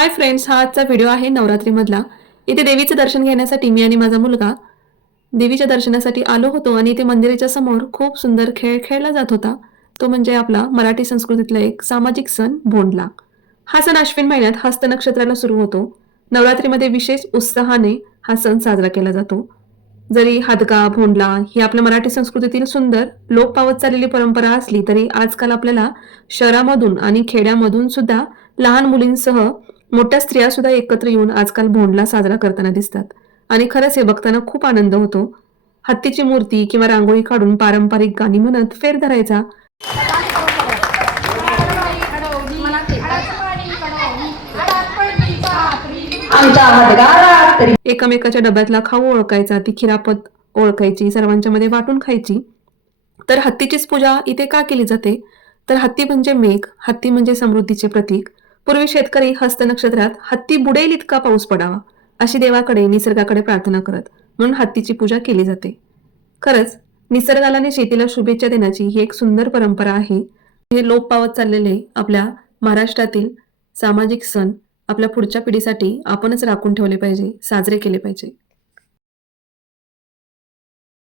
Hi friends, हा आजचा video आहे नवरात्रीमधला. इथे देवीचे दर्शन घेण्यासाठी मी आणि माझा मुलगा देवीच्या दर्शनासाठी आलो होतो आणि इथे मंदिराच्या समोर खूप सुंदर खेळ खेळला जात होता. तो म्हणजे आपला मराठी संस्कृतीतला एक सामाजिक सण भोंडला. हा सण अश्विन महिन्यात हस्त नक्षत्राला सुरू होतो. नवरात्रीमध्ये विशेष उत्साहाने हा सण साजरा केला जातो. जरी हादगा भोंडला ही आपल्या मराठी संस्कृतीतील सुंदर लोप पावत चाललेली परंपरा असली तरी आजकाल आपल्याला शहरामधून आणि खेड्यामधून सुद्धा लहान मुलींसह मोठ्या स्त्रिया सुद्धा एकत्र येऊन आजकाल भोंडला साजरा करताना दिसतात. आणि खरंच हे बघताना खूप आनंद होतो. हत्तीची मूर्ती किंवा रांगोळी काढून पारंपरिक गाणी म्हणत फेर धरायचा. एकमेकाच्या डब्यातला खाऊ ओळखायचा, ती खिरापत ओळखायची, सर्वांच्या मध्ये वाटून खायची. तर हत्तीचीच पूजा इथे का केली जाते? तर हत्ती म्हणजे मेघ, हत्ती म्हणजे समृद्धीचे प्रतीक. पूर्वी शेतकरी हस्त नक्षत्रात हत्ती बुडेल इतका पाऊस पडावा अशी देवाकडे निसर्गाकडे प्रार्थना करत, म्हणून हत्तीची पूजा केली जाते. खरंच निसर्गाला आणि शेतीला शुभेच्छा देण्याची ही एक सुंदर परंपरा आहे. हे लोप पावत चाललेले आपल्या महाराष्ट्रातील सामाजिक सण आपल्या पुढच्या पिढीसाठी आपणच राखून ठेवले पाहिजे, साजरे केले पाहिजे.